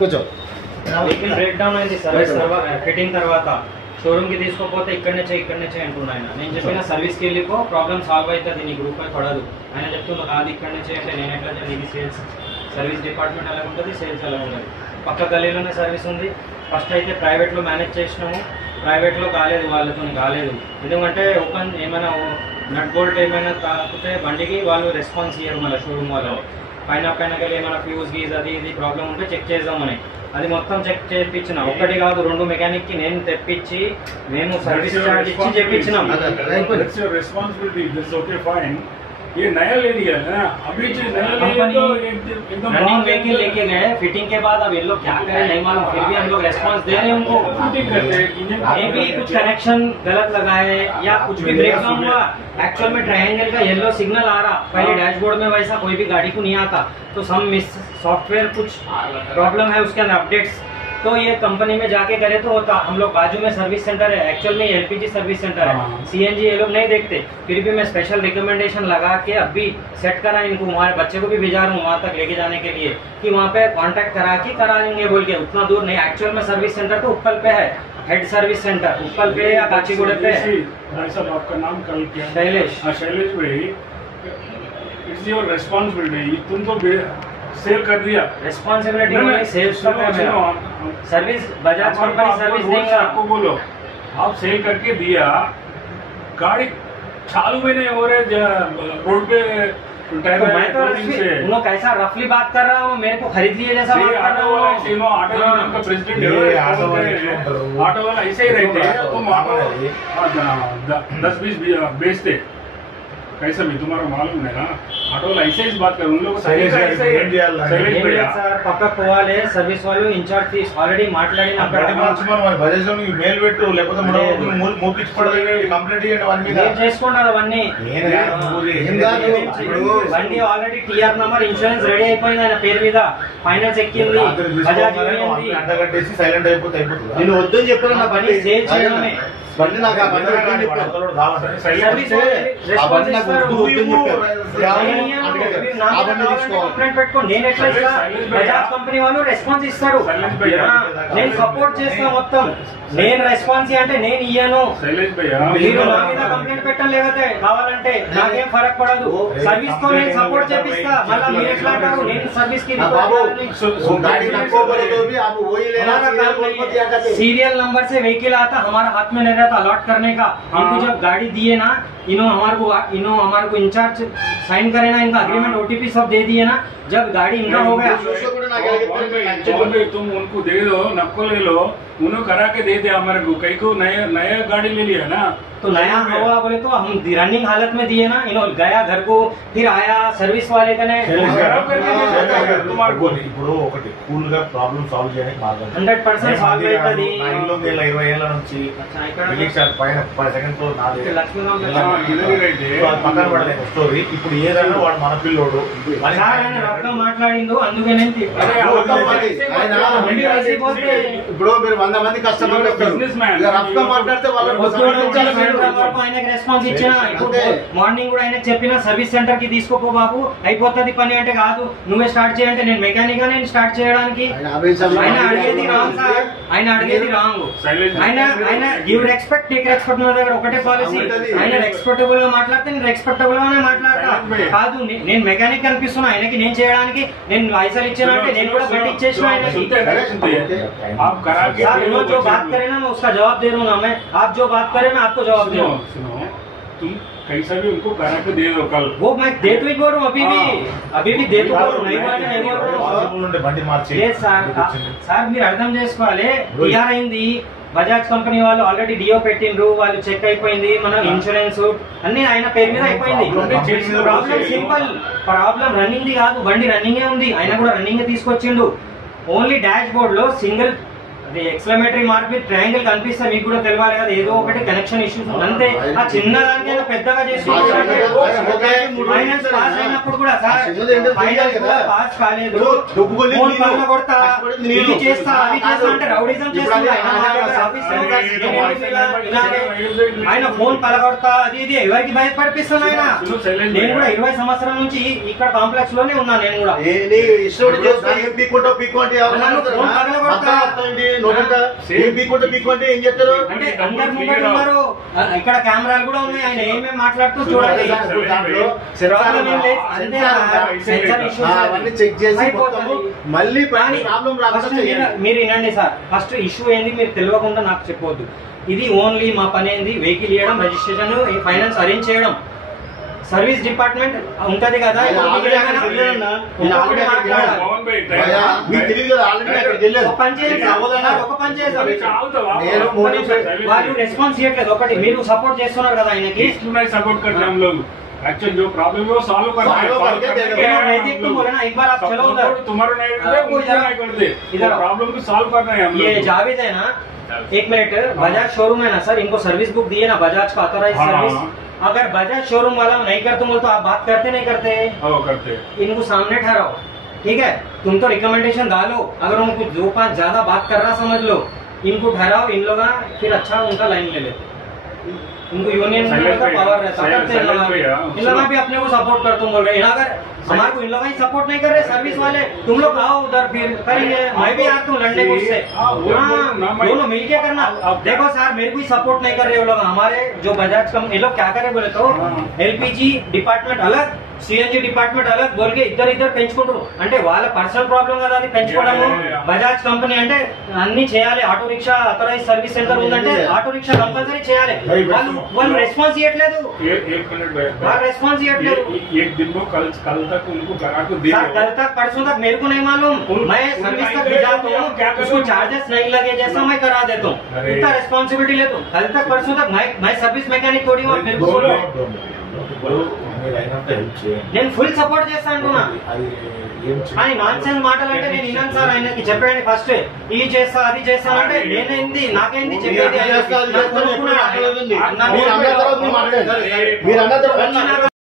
కూర్చో. Vehicle break down అయింది service fitting తర్వాత షోరూమ్ కి తీసుకోపోతే ఇక్కడనే చేయి అంటున్నా ఆయన. నేను చెప్పిన సర్వీస్కి వెళ్ళిపో, ప్రాబ్లమ్ సాల్వ్ అవుతుంది, నీకు రూపాయి పడదు. ఆయన చెప్తున్నా కాదు ఇక్కడనే చేయంటే నేను ఎట్లా ఇది సేల్స్ సర్వీస్ డిపార్ట్మెంట్ ఎలా ఉంటుంది, సేల్స్ ఎలా ఉంటుంది. పక్క గల్లీలోనే సర్వీస్ ఉంది. ఫస్ట్ అయితే ప్రైవేట్లో మేనేజ్ చేసినాము, ప్రైవేట్లో కాలేదు, వాళ్ళతో కాలేదు. ఎందుకంటే ఓపెన్ ఏమైనా నట్ బోల్ట్ ఏమైనా తాకితే బండికి వాళ్ళు రెస్పాన్స్ ఇయ్యరు. మళ్ళీ షోరూమ్ వాళ్ళు పైన వెళ్ళి ఏమైనా ఫ్యూజ్ గీజ్ అది ఇది ప్రాబ్లం ఉంటే చెక్ చేద్దామని అది మొత్తం చెక్ చేయించిన. ఒకటి కాదు 2 మెకానిక్కి నేను తెప్పించి మేము సర్వీస్ చార్జ్ ఇచ్చి చెప్పించినాం. ये नया ले लिया है ना, अभी जो नया तो रनिंग व्हीकल लेके गए, फिटिंग के बाद अब ये लोग क्या करें नहीं मालूम, फिर भी हम लोग रेस्पॉन्स दे रहे हैं उनको। ये भी कुछ कनेक्शन गलत लगाए या कुछ भी ब्रेकडाउन हुआ। एक्चुअल में ट्रायंगल का येलो सिग्नल आ रहा, पहले डैशबोर्ड में वैसा कोई भी गाड़ी को नहीं आता, तो सम मिस सॉफ्टवेयर कुछ प्रॉब्लम है उसके अंदर अपडेट्स, तो ये कंपनी में जाके करे तो होता। हम लोग बाजू में सर्विस सेंटर है, एक्चुअल में एलपीजी सर्विस सेंटर है, सीएनजी ये लोग नहीं देखते, फिर भी मैं स्पेशल रिकमेंडेशन लगा के अभी सेट करा इनको, हमारे बच्चे को भी भेजा रहा हूँ वहाँ तक लेके जाने के लिए कि वहाँ पे कांटेक्ट करा के करा देंगे बोल के। उतना दूर नहीं, एक्चुअल में सर्विस सेंटर तो उप्पल पे है, हेड सर्विस सेंटर उप्पल पे या काचीगुड़े पे है। भाई साहब आपका नाम कल क्या? शैलेश। शैलेश भाई, इट्स योर रेस्पॉन्सिबिलिटी, तुम तो सेल कर दिया। रेस्पॉन्सिबिलिटी नहीं, सेल्स का है मेरा। सर्विस बजाज कंपनी सर्विस देगा आपको, बोलो आप सेल करके दिया, गाड़ी चालू में नहीं हो रहे रोड पे तो मैं तो उन्होंने कैसा रफली बात कर रहा हूँ, मेरे को खरीद लिए जैसा बात कर रहा हूँ। ऑटो यूनियन का प्रेसिडेंट ऑटो वाला ऐसे ही रहते हैं, तुम ऑटो 10-20 बेचते कैसे भी तुम्हारा मालूम है ना, ऑटो वाला ऐसे ही बात कर उन लोग सर పక్క పోవాలి సర్వీస్ వాళ్ళు ఇన్ఛార్జ్ తీసి ఆల్రెడీ మాట్లాడిన బజాజ్ లో మెయిల్ పెట్టు, లేకపోతే కంప్లీట్ చేసుకున్నారు అవన్నీ. బండి already TR number insurance ready అయిపోయింది ఆయన పేరు మీద, ఫైనాన్స్ ఎక్కింది, బజాజ్ అంటగట్టేసి సైలెంట్ అయిపోతే అయిపోతుంది. నేను వద్దని చెప్పాను నా బండి సేల్ చేయడమే. బండి నాకు ఆ బండి పెట్టుకో, నేను ఎట్లా ఇస్తా? బజాజ్ కంపెనీ వాళ్ళు రెస్పాన్స్ ఇస్తారు, నేను సపోర్ట్ చేస్తా మొత్తం. నేను రెస్పాన్స్ అంటే నేను ఇయ్యను, మీరు నా మీద కంప్లైంట్ పెట్టండి, లేకపోతే కావాలంటే నాకేం ఫరక్ పడదు. సర్వీస్ తో నేను సపోర్ట్ చేపిస్తా. మళ్ళీ మీరు ఎట్లా అంటారు నేను సర్వీస్ కి सीरियल नंबर से व्हीकल आता, हमारा हाथ में नहीं रहता अलॉट करने का। इनको जब गाड़ी दिए ना, हमारे को इंचार्ज साइन करे ना, इनका अग्रीमेंट ओटीपी सब दे दिए ना, जब गाड़ी इनका हो गया तुम उनको दे दो, नक्को ले लो, उन्होंने करा के दे दिया हमारे को, कई को नया गाड़ी ले लिया ना, तो नया हुआ बोले तो हम रनिंग हालत में दिए ना, इन्होंने गया घर को, फिर आया सर्विस वाले का ఇప్పుడు ఒకటి కూల్ గా ప్రాబ్లం సాల్వ్ చేయడానికి మార్గం 100% సాల్వ్ అవుతుంది. 20 ఏళ్ల నుంచి పైన 10 సెకండ్ లో పక్కన పడలేదు స్టోరీ. ఇప్పుడు ఏదైనా వాడు మన పిల్లోడు మాట్లాడిండు, అందుకనే ఇప్పుడు మీరు 100 మంది కస్టమర్ మాట్లాడితే ఆయనకి రెస్పాన్స్ ఇచ్చిన. మార్నింగ్ కూడా ఆయనకు చెప్పిన సర్వీస్ సెంటర్ కి తీసుకోపో బాబు, అయిపోతుంది పని అంటే కాదు, నువ్వే స్టార్ట్ చేయంటే నేను మెకానిక్ గా నేను స్టార్ట్ చేయడానికి. ఆయన అడిగేది రాంగ్ సార్, ఆయన అడిగేది రాంగ్. ఆయన గివ్ రెస్పెక్ట్ టేక్ రెస్పెక్ట్ నా దగ్గర ఒకటే పాలసీ. ఆయన రెస్పెక్టబుల్ గా మాట్లాడితే నేను రెస్పెక్టబుల్ గానే మాట్లాడతా. కాదు నేను మెకానిక్ కనిపిస్తున్నా ఆయనకి, నేను చేయడానికి నేను పైసలు ఇచ్చానంటే నేను కూడా బండి ఇచ్చేసిన ఆయనకి. जो बात करे ना मैं उसका जवाब दे रहा हूँ ना, मैं आप जो बात करे मैं आपको जवाब दे रहा हूँ. तुम कैसा भी उनको करा के दे दो कल, वो मैं दे तो ही बोल रहा हूँ, अभी भी दे तो बोल रहा हूँ. సార్ మీరు అర్థం చేసుకోవాలి, టీఆర్ అయింది, బజాజ్ కంపెనీ వాళ్ళు ఆల్రెడీ డిఓ పెట్టిండ్రు, వాళ్ళు చెక్ అయిపోయింది, మన ఇన్సూరెన్స్ అన్ని ఆయన పేరు మీద అయిపోయింది. Problem simple, problem running the కాదు, బండి రన్నింగే ఉంది, ఆయన కూడా రన్నింగ్ తీసుకొచ్చిండు. ఓన్లీ డాష్ బోర్డ్ లో సింగిల్ అది ఎక్స్క్లమేటరీ మార్క్ విత్ ట్రయాంగిల్ కనిపిస్తే మీకు కూడా తెలియాలి కదా, ఏదో ఒకటి కనెక్షన్ ఇష్యూస్ అంతే. ఆ చిన్న దానికైనా పెద్దగా చేసుకుంటే ఫైనాన్స్ పాస్ అయినప్పుడు కూడా సార్ ఫైనాన్స్ కూడా పాస్ కాలేదు, ఫోన్ పగల కొడతా, ఇది చేస్తా అది చేస్తా అంటే రౌడిజం చేస్తుంది ఆయన, ఫోన్ పగలగొడతా అది ఇది ఎవరికి భయపడిపిస్తాను ఆయన. నేను కూడా 20 సంవత్సరాల నుంచి ఇక్కడ కాంప్లెక్స్ లోనే ఉన్నా. నేను కూడా ఏం చెప్తారు అంటే అందరు ముంగట ఉన్నారు, ఇక్కడ కెమెరాలు కూడా ఉన్నాయి, ఆయన ఏమేమి మాట్లాడుతూ చూడండి. చెక్ చేసి మళ్ళీ మీరు వినండి సార్, ఫస్ట్ ఇష్యూ ఏంది మీరు తెలియకుండా నాకు చెప్పవద్దు. ఇది ఓన్లీ మా పని ఏంది వెహికల్ ఇవ్వడం, రిజిస్ట్రేషన్, ఫైనాన్స్ అరేంజ్ చేయడం. సర్వీస్ డిపార్ట్మెంట్ ఉంటది కదా, వాళ్ళు రెస్పాన్స్ ఇవ్వట్లేదు. ఒకటి మీరు సపోర్ట్ చేస్తున్నారు కదా ఆయనకి, సపోర్ట్ एक्चुअल जो प्रॉब्लम है वो सॉल्व करना है। तो बोले ना एक बार आप चलो उधर, तुम्हारा नहीं करते, इधर प्रॉब्लम को सॉल्व करना है हम लोग। ये जावेद है ना, 1 मिनट, बजाज शोरूम है ना सर, इनको सर्विस बुक दिए ना बजाज का ऑथराइज सर्विस। अगर बजाज शोरूम वाला नहीं करते बोल तो आप बात करते नहीं करते? करते। इनको सामने ठहराओ, ठीक है, तुम तो रिकमेंडेशन डालो, अगर उनको 2-5 ज्यादा बात कर रहा समझ लो, इनको ठहराओ, इन लोग फिर अच्छा उनका लाइन ले लेते। उनको यूनियन का पावर रहता है, इन लोग भी अपने को सपोर्ट कर तुम बोल रहे हैं। अगर हमारे को इन लोग ही सपोर्ट नहीं कर रहे सर्विस वाले, तुम लोग आओ उधर फिर करेंगे। मैं भी आता हूँ लड़ने को उससे, दोनों मिलके करना। देखो सर मेरे को ही सपोर्ट नहीं कर रहे वो लोग, हमारे जो बजाज कंपनी लोग क्या करे बोले तो एलपीजी डिपार्टमेंट अलग, సిఎన్జి డిపార్ట్మెంట్ अलग बोल के ఇద్దరు పెంచుకుంటారు. అంటే వాళ్ళ పర్సనల్ ప్రాబ్లం కదా అది పెంచుకోవడము. బజాజ్ కంపెనీ అంటే అన్ని చేయాలి, auto rickshaw authorise service centre ఉందంటే ఆటో రిక్షా కంపల్సరీ చేయాలి. వాళ్ళు రెస్పాన్స్ ఇవ్వట్లేదు, వాళ్ళు రెస్పాన్స్ ఇవ్వట్లేదు. कल तक परसों तक मेरे को नहीं मालूम, मैं सर्विस तक भी जाता हूँ, उसको चार्जेस नहीं लगे जैसा मैं करा देता हूँ, इतना रिस्पॉन्सिबिलिटी लेता हूँ. कल तक परसों तक मैं सर्विस मैकेनिक थोड़ी हूँ. मेरे को నేను ఫుల్ సపోర్ట్ చేస్తా అంటున్నా. ఆయన నాన్ సెన్స్ మాటలు అంటే నేను విన్నాను సార్, ఆయనకి చెప్పండి ఫస్ట్ ఇది చేస్తా అది చేస్తానంటే నేనేంది నాకేంది చెప్పేది.